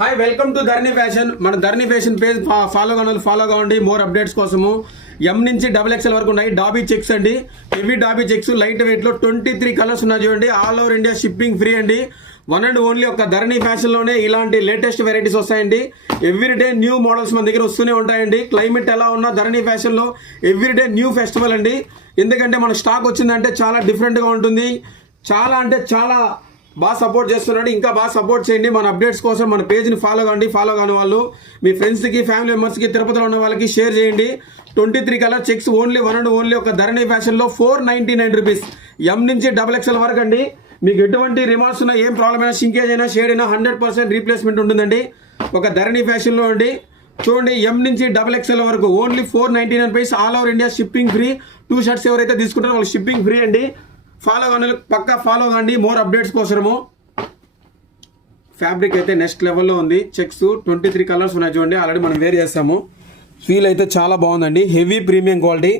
Hi welcome to Dharani fashion. మన ధరణి fashion page follow కావండి. More updates కోసము ఎం నుంచి XXL వరకు ఉన్నాయి. డాబీ చెక్స్ అండి, heavy dobby checks, light weight లో 23 కలర్స్ ఉన్నాయి చూడండి. All over India shipping free అండి. వన్ అండ్ ఓన్లీ ఒక ధరణి ఫ్యాషన్ లోనే ఇలాంటి లేటెస్ట్ వెరైటీస్ వస్తాయండి. ఎవ్రీడే న్యూ మోడల్స్ మన దగ్గర వస్తూనే ఉంటాయండి. క్లైమేట్ ఎలా ఉన్నా ధరణి ఫ్యాషన్ లో ఎవ్రీడే న్యూ ఫెస్టివల్ అండి. ఎందుకంటే మన స్టాక్ వచ్చిందంటే చాలా డిఫరెంట్ గా ఉంటుంది. చాలా అంటే చాలా బాగా సపోర్ట్ చేస్తున్నాడు. ఇంకా బాగా సపోర్ట్ చేయండి. మన అప్డేట్స్ కోసం మన పేజ్ని ఫాలో కాండి. ఫాలో కాని వాళ్ళు మీ ఫ్రెండ్స్కి, ఫ్యామిలీ మెంబర్స్కి, తిరుపతిలో ఉన్న వాళ్ళకి షేర్ చేయండి. 23 colour checks only one and only ఒక ధరణి ఫ్యాషన్లో 499 రూపీస్. ఎం నుంచి XXL వరకు అండి. మీకు ఎటువంటి రిమార్క్స్ ఉన్నా, ఏం ప్రాబ్లం అయినా, సింకేజ్ అయినా, షేడ్ అయినా 100% రీప్లేస్మెంట్ ఉంటుందండి ఒక ధరణి ఫ్యాషన్లో అండి. చూడండి, ఎం నుంచి XXL వరకు only 499 rupees. All over India shipping free. 2 shirts ఎవరైతే తీసుకుంటారో వాళ్ళకి షిప్పింగ్ ఫ్రీ అండి. ఫాలో కానీ పక్కా ఫాలో కాండి మోర్ అప్డేట్స్ కోసము. ఫ్యాబ్రిక్ అయితే నెక్స్ట్ లెవెల్లో ఉంది. చెక్స్ 23 కలర్స్ ఉన్నాయి చూడండి. ఆల్రెడీ మనం వేర్ చేస్తాము. ఫీల్ అయితే చాలా బాగుందండి. Heavy premium quality.